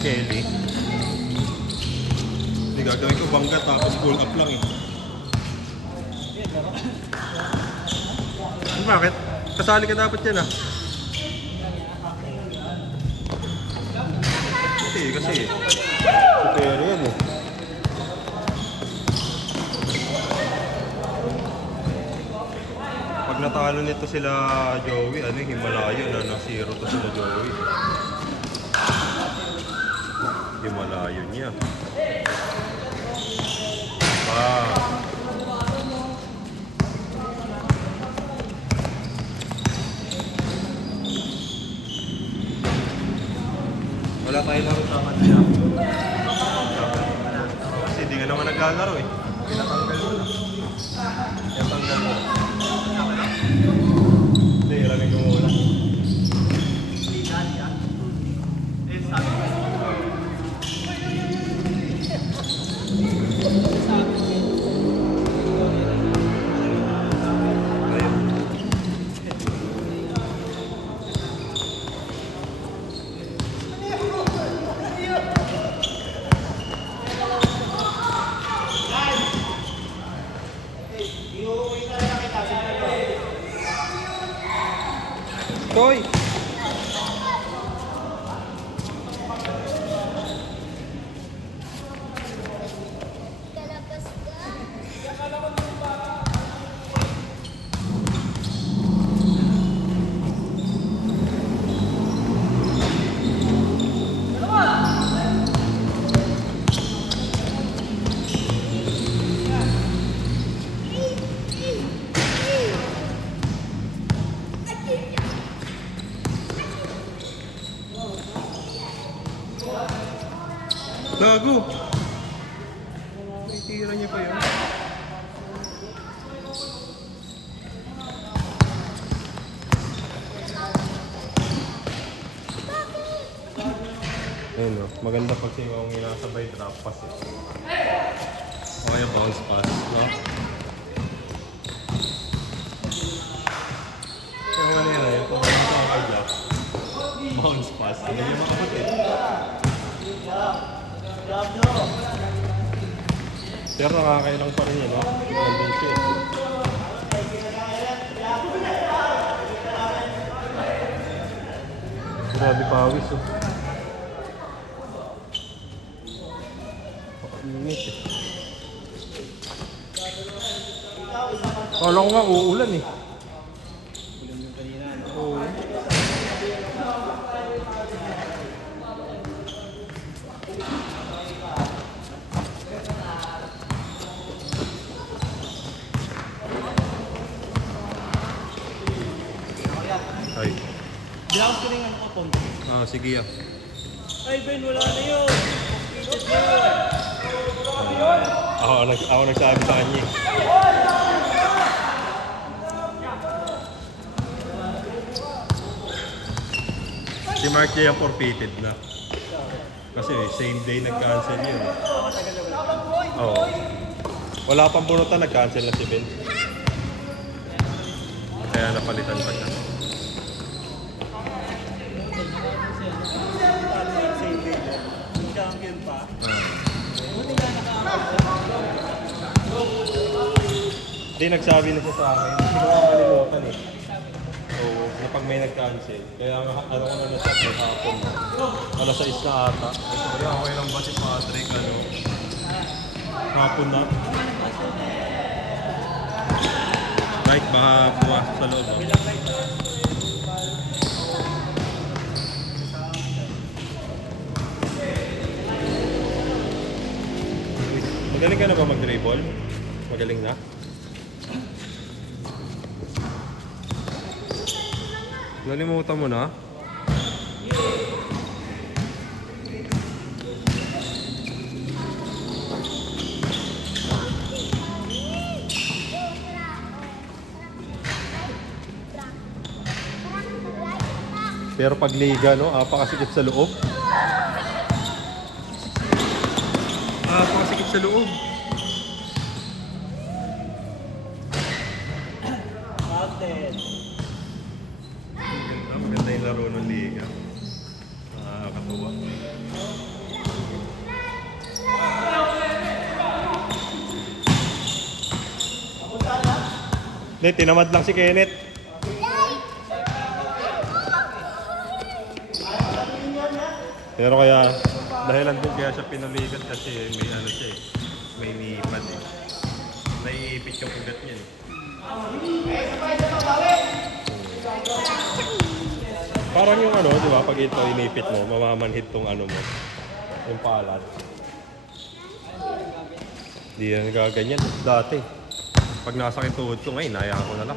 Kelly. Hindi gagawin ko bangga tapos pull up lang eh. Bakit? Kasali ka dapat yan ah. Kasi superior yan eh. Pag natalo nito sila Joey, ano yung Himalayo na 0 to sila Joey. Himalayo niya. Wala tayong laro sa kanila. Kasi hindi nga naman naglalaro eh. Pinatanggal mo na. Pinatanggal mo. Hindi, ilagay ko muna. Toy! Gago! Tira niya pa yun. Ayun o, maganda pag siya yung inasabay drop pass eh. O kaya bounce pass, no? Kaya ano yan eh, kung ano sa mga bounce pass, ano yung mga kapatid? Pero nakakailang pa rin yun, no? Nandun siya eh. Grabe pawis, oh. Init eh. Kala ko nga uulan eh. Ulan yung kanina, no? Oo. Ay. Bilang ko rin ang kapon. Ah, sige ah. Ay, Ben, wala na yun. Ako nagsabi sa kanya. Si Mark J. ang forfeited na. Kasi same day nag-cancel yun. Oo. Wala pang bunutan, nag-cancel na si Ben. Kaya napalitan pa siya. Champion pa. Hindi, nagsabi na siya sa akin. Hindi ko nga malimutan eh. So, na pag may nag-cancel. Kaya ano ko na nasa hapon. Alas 6 na ata. Ay, sorry, okay lang ba si Patrick? Ano? Hapon na. Right, baka pumasok sa loob. Magaling ka na ba mag-dribble? Magaling na? Nalimutan mo na? Pero pag liga, no? Apakasikip sa loob. Apakasikip sa loob. Maganda yung laro ng liga. Nakakatuwa. Hindi, tinamad lang si Kenneth. Pero kaya, dahilan din kaya siya pinalikat kasi may ano siya eh. May lipad eh. Naiipit yung ugat niya eh. Parang yung ano, di ba? Pag ito inipit mo, mamamanhid tong ano mo. Yung palad. Hindi yan gaganyan. Dati. Pag nasakit tuhod ko ngayon, nayaan ko na lang.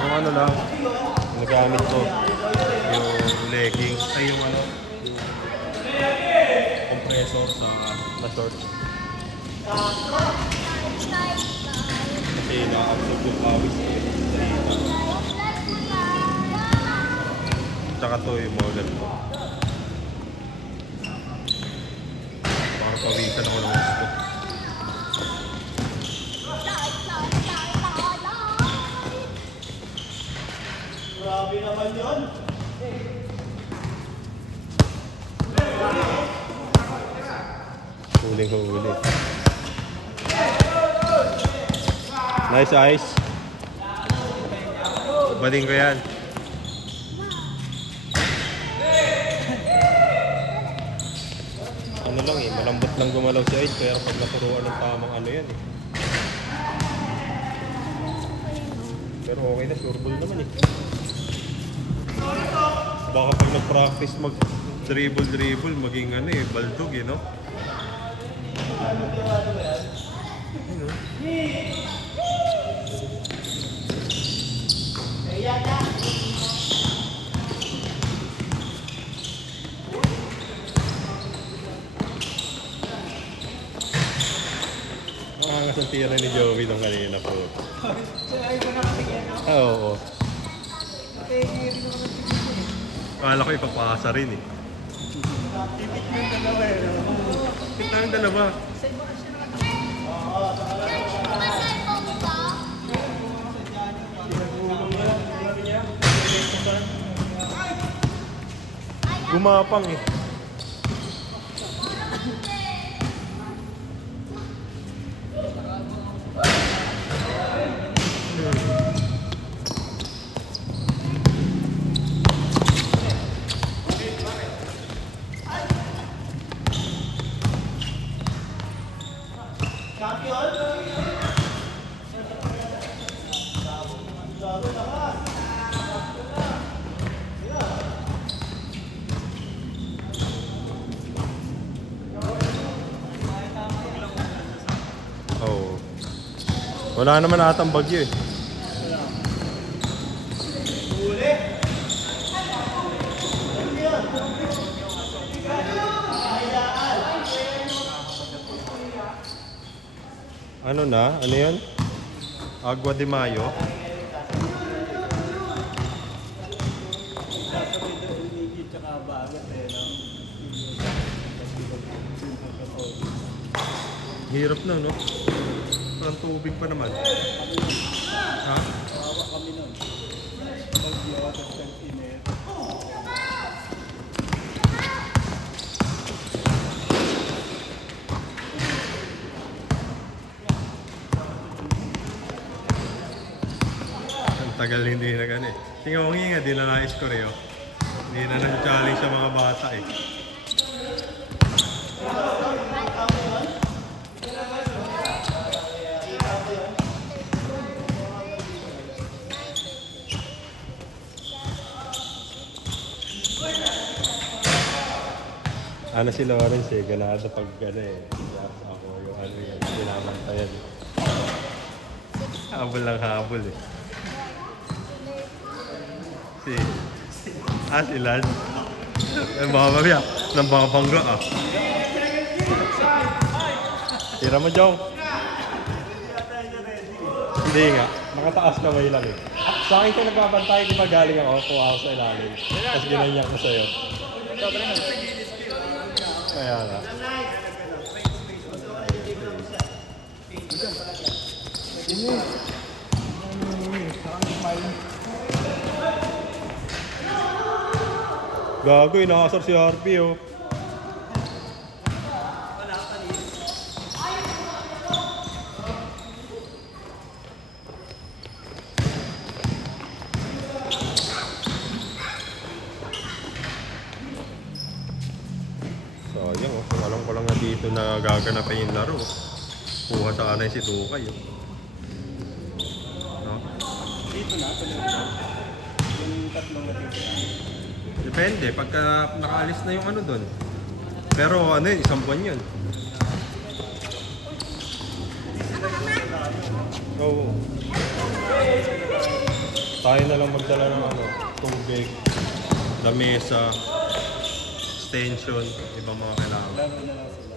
Yung ano lang, nagamit ko. Yung leggings, ay yung ano, compressor sa na short. Kasi na-absorb yung pawis ko eh. Tsaka to yung mga ganito. Parang pawisan ako ng gusto. Grabe naman yun. Huling-huli. Nice ice. Bading ko yan. Ano lang eh, malambot lang gumalaw si Ice pero pag naturuan ng tamang ano yan eh. Pero okay na, sure ball naman eh. Baka pag nag-practice mag-dribble, maging ano eh, baldog eh, no? Ano? Makangas ang tira ni Joey nung kanina po. Oo. Akala ko ipapasa rin eh. Tipit mo yung dalawa eh. Kita yung dalawa. Gumapang eh. Oo. Wala naman atang bagyo eh. Ano na? Ano yan? Agua de Mayo? Hirap na, no? Parang tubig pa naman. Ha? Kawawa kami nun. Pag-iwat at pag-init. Ang tagal hindi na gani. Tingnan mo nga, di na na-score eh. Oh. Hindi na nag-challenge sa mga bata eh. Ano si Lawrence eh, ganado pag gano'n eh. Ako yung ano yan, sinamantayan. Habol lang habol eh. Si Lad. Baka mamaya, nang baka bangga ah. Tira mo, Jong. Hindi nga, nakataas kamay lang eh. Sa akin siya nagbabantay, di ba galing ako, kuha ako sa ilalim. Tapos ginanyan ko sa'yo. Kaya nga. Gago, inaasar si RP oh. Sayang oh, kung alam ko lang na dito na gaganapin yung laro. Kuha sana yung si Tukay oh. No? Dito na, yung tatlong natitira. Depende, pagka nakaalis na yung ano doon. Pero ano yun, isang buwan yun. Oo. Tayo na lang magdala ng ano, tubig, lamesa, extension, ibang mga kailangan. Laro na lang sila.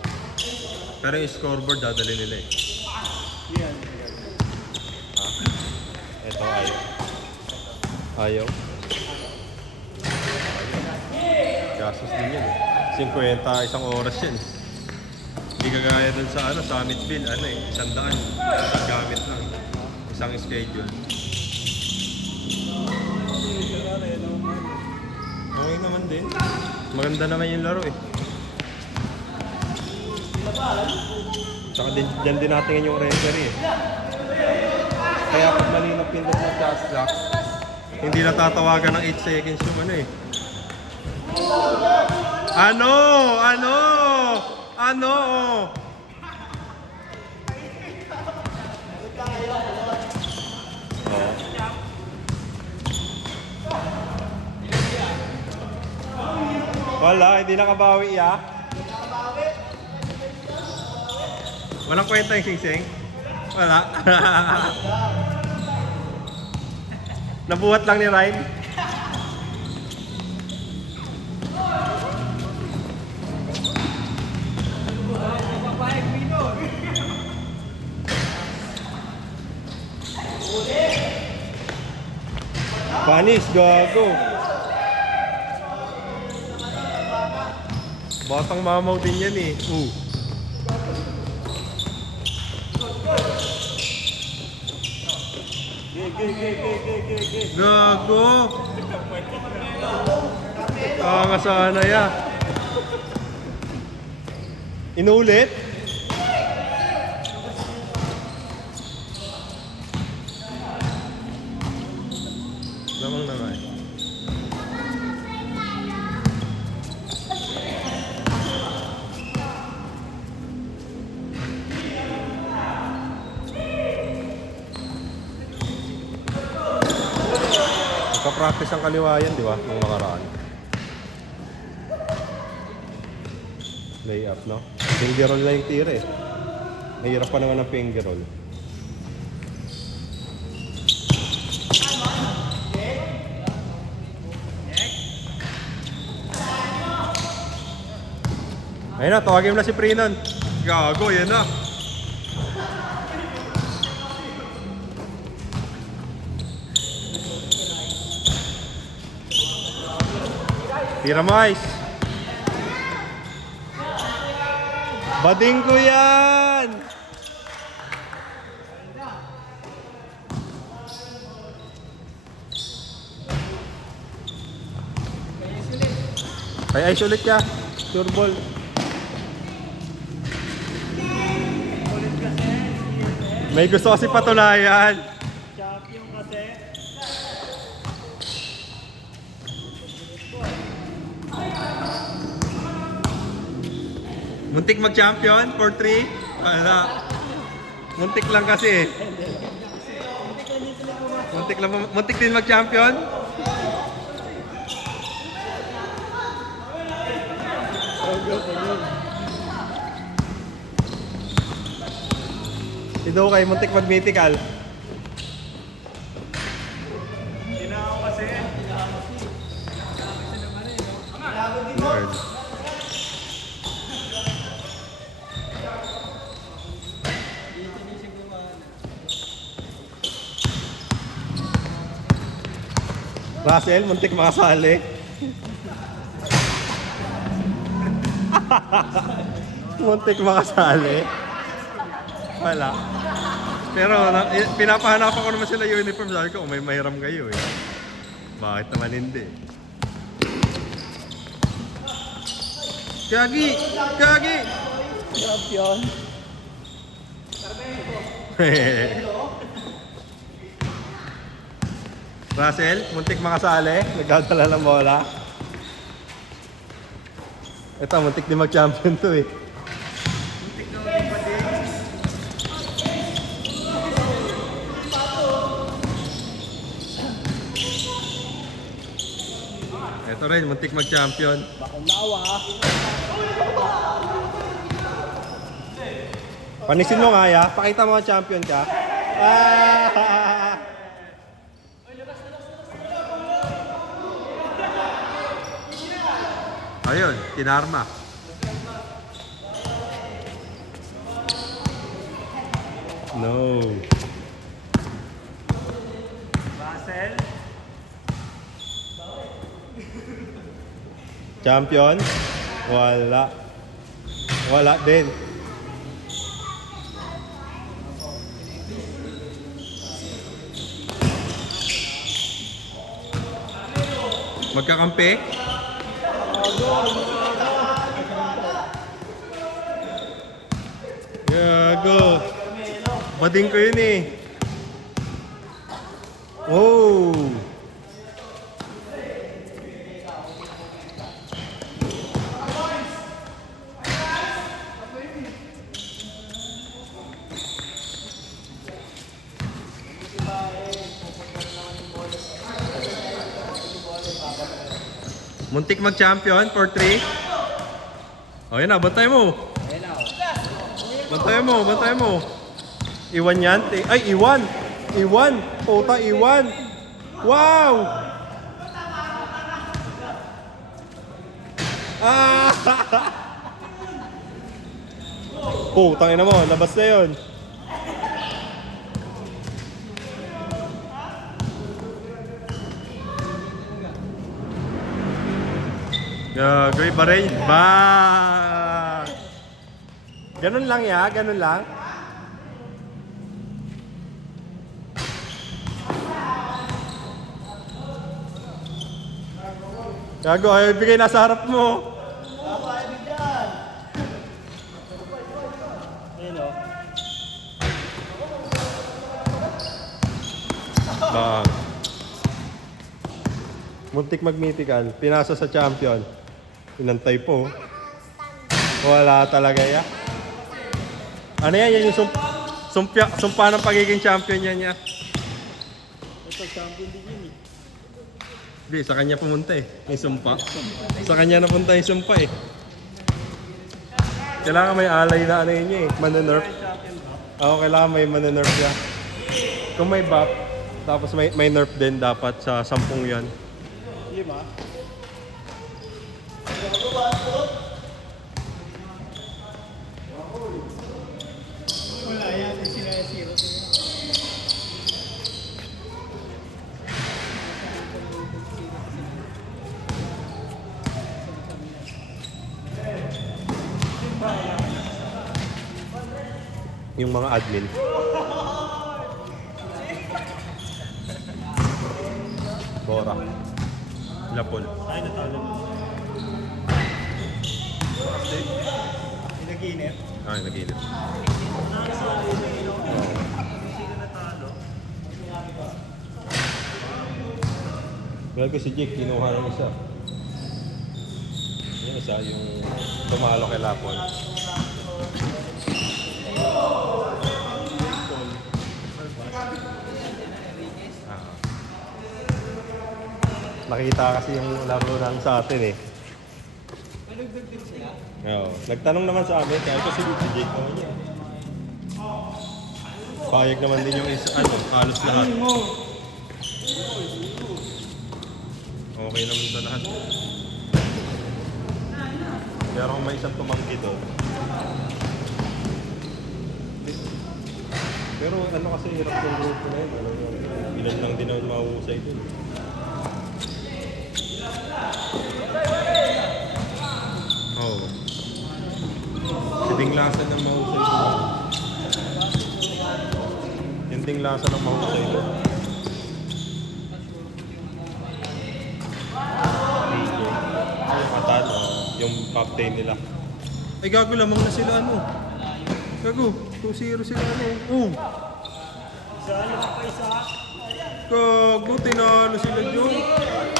Pero yung scoreboard dadali nila eh. Yan. Ha? Ito ayaw. Ayaw. Gastos din yan eh. 50 isang oras yan eh. Hindi kagaya dun sa ano, Summit Bill, ano eh, 100. Isang gamit lang. Isang schedule. Okay naman din. Maganda naman yung laro eh. Tsaka dyan din natin yung referee eh. Kaya pag malinap pindot ng fast lock, hindi natatawagan ng 8 seconds yung ano eh. Ano? Ano? Ano? Wala, hindi nakabawi ya. Walang kwenta yung sing-sing? Wala. Nabuhat lang ni Ryan. Panis, gago. Batang mamaw din yan eh. Gago. Kakasana ya. Inulit? Lamang na nga eh. Nagpa-practice ang kaliwayan, di ba? Nung nakaraan. Layup, no? Finger roll na yung tira eh. Nahirap pa naman ang finger roll. Ayun na, tawagin mo na si Prinon. Gago, yan na. Tira mo, Ice. Bading ko yan! Ay, Ice ulit ka. Sure ball. May gusto kasi patunayan. Champion kasi. Muntik mag-champion for 3. Wala. Muntik lang kasi. Muntik din mag-champion. Si Dokay, muntik mag-mythical. Tinao kasi. Lord. Russell, muntik makasali. Muntik makasali. Wala. Pero pinapahanapan ko naman sila uniform. Sabi ko, may mahiram kayo eh. Bakit naman hindi? Gagi! Gagi! Champion. Russell, muntik makasali. Nagdadala ng bola. Ito, muntik din mag-champion to eh. Muntik na ulit pa din. Ito rin, muntik mag-champion. Bakong lawa. Panisin mo nga ya, pakita mo ang champion ka. Ah! Ayun, tinarma. No. Russell. Champion? Wala. Wala din. Magkakampi? Gago. Bading ko yun eh. Oh. Muntik mag-champion for 3. O yun na, bantay mo. Ayun na. Bantay mo, bantay mo. Iwan yan. Ay, iwan. Iwan. Puta, iwan. Wow! Ah! Putang ina mo, labas na yun. Gagoy pa rin. Ba! Ganun lang ya, ganun lang. Gago, ayaw ibigay nasa harap mo. Ayun o. Bang. Muntik mag-mythical. Pinasa sa champion. Inantay po. Wala talaga ya. Ano yan? Yan yung sumpa ng pagiging champion yan ya. Ito, champion din yun eh. Hindi, sa kanya pumunta eh. Yung sumpa. Sa kanya napunta yung sumpa eh. Kailangan may alay na ano yun niya eh. Manenerf. Champion ba? Oo, kailangan may manenerf siya. Kung may buff, tapos may nerf din dapat sa 10 yan. 5. Wala yan. Sila 0. Yung mga admin. Bora. Lapon. Tayo na talo. Pinaginip. Ay, nag-init. Gago si Jake, kinuha ng isa. Yung isa, yung tumalo kay Lapon. Nakita kasi yung laro lang sa atin eh. Nagdagdag sila. Oo. Nagtanong naman sa amin, kaya kasi si Jake naman niya. Payag naman din yung isa, halos lahat. Okay naman sa lahat. Pero kung may isang tumanggi doon. Pero ano kasi hirap yung grupo na yun. Ilan lang din ang mahusay doon. Oo. Si Dinglasan ang mahusay doon. Yung Dinglasan ang mahusay doon. DJ. Yung Atan, yung Pop captain nila. Ay gago, lamang na sila ano. Gago, 2-0 sila ano. Oh. Isa ano pa isa? Gago, tinalo sila dyan.